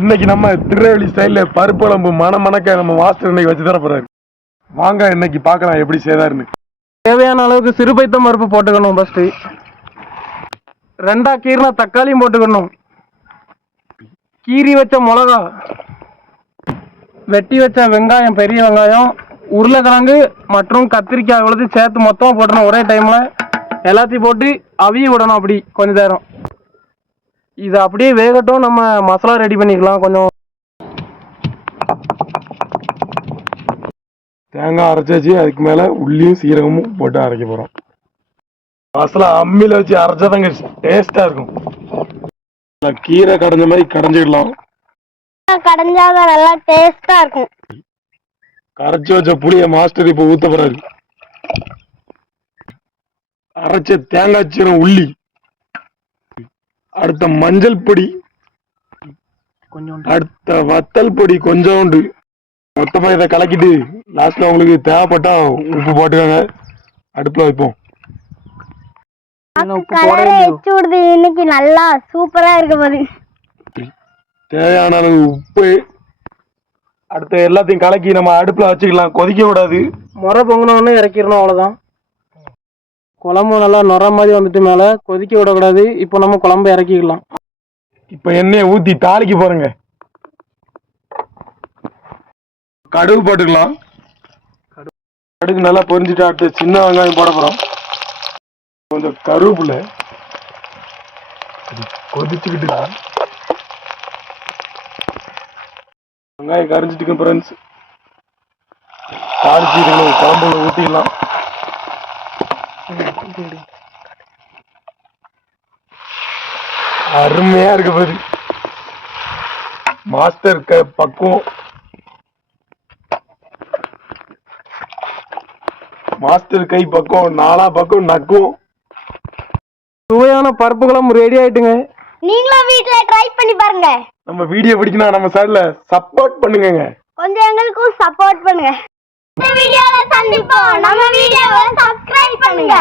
இன்னைக்கு நம்ம திருநெல்வேலி ஸ்டைல்ல பருப்பு குழம்பு மணக்க நம்ம மாஸ்டர் இன்னைக்கு வச்சு தர போறாரு. வாங்க இன்னைக்கு பார்க்கலாம் எப்படி செய்தாருன்னு. தேவையான அளவுக்கு சிறுபைத்தம் பருப்பு போட்டுக்கணும். ஃபர்ஸ்ட் 2 கீரின தக்காளியும் போட்டுக்கணும். கீரி வச்ச மிளகா, வெட்டி வச்ச வெங்காயம், பெரிய வெங்காயம், உருளைக்கிழங்கு மற்றும் கத்திரிக்காய் இவ்வளோத்தையும் சேர்த்து மொத்தமாக போட்டணும். ஒரே டைம்ல எல்லாத்தையும் போட்டு அவிய விடணும். அப்படி கொஞ்ச நேரம் இது அப்படியே வேகட்டும். நம்ம மசாலா ரெடி பண்ணிக்கலாம். கொஞ்சம் தேங்காய் அரைச்சாச்சு, அதுக்கு மேல உள்ளியும் சீரகமும் போட்டு அரைக்க போறோம். மசாலா அம்மியில வச்சு அரைச்சாதாங்க டேஸ்டா இருக்கும். கீரை கடைஞ்ச மாதிரி கடைஞ்சிடலாம். கடைஞ்சாதான் நல்லா டேஸ்டா இருக்கும். கரைச்சி வச்ச புளிய மாஸ்டர் இப்ப ஊத்த போறாரு. அரைச்ச தேங்காய் சீரம், உள்ளி, அடுத்த மஞ்சள் பொடி, கொஞ்சம், அடுத்த வத்தல் பொடி கொஞ்சோண்டு. மொத்தமா இதை கலக்கிட்டு லாஸ்ட்ல உங்களுக்கு தேவைப்பட்டா உப்பு போட்டுக்கோங்க. அடுப்புல வைப்போம். இன்னைக்கு நல்லா சூப்பரா இருக்க போது. தேவையான அளவு உப்பு. அடுத்த எல்லாத்தையும் கலக்கி நம்ம அடுப்புல வச்சுக்கலாம். கொதிக்க விடாது. முறை பொங்கினோடனே இறக்கிடணும். அவ்வளோதான். குழம்பு நல்லா நுர மாதிரி வந்துட்டு மேலே கொதிக்க விடக்கூடாது. இப்போ நம்ம குழம்பு இறக்கிக்கலாம். இப்போ எண்ணெயை ஊற்றி தாளிக்க போறேங்க. கடுகு போட்டுக்கலாம். கடுகு நல்லா பொரிஞ்சுட்டு அடுத்து சின்ன வெங்காயம் போட போறோம். கொஞ்சம் கருவேப்பிலை கொதிச்சுக்கிட்டு வெங்காயம் கரைஞ்சிட்டு ஃப்ரெண்ட்ஸ் தாளிச்சு குழம்புல ஊற்றிடலாம். அருமையா இருக்க போது. மாஸ்டர் பக்குவம். மாஸ்டர் கை பக்கம் 4 பக்கம் நக்கும். சுவையான பருப்பு குழம்பு ரெடி ஆயிட்டுங்க. நீங்களும் வீட்ல ட்ரை பண்ணி பாருங்க. நம்ம வீடியோ பிடிக்கணும் நம்ம சைடுல சப்போர்ட் பண்ணுங்க. கொஞ்சம் எங்களுக்கும் சப்போர்ட் பண்ணுங்க. இந்த வீடியோல சந்திப்போம். நம்ம வீடியோவை சப்ஸ்கிரைப் பண்ணுங்க.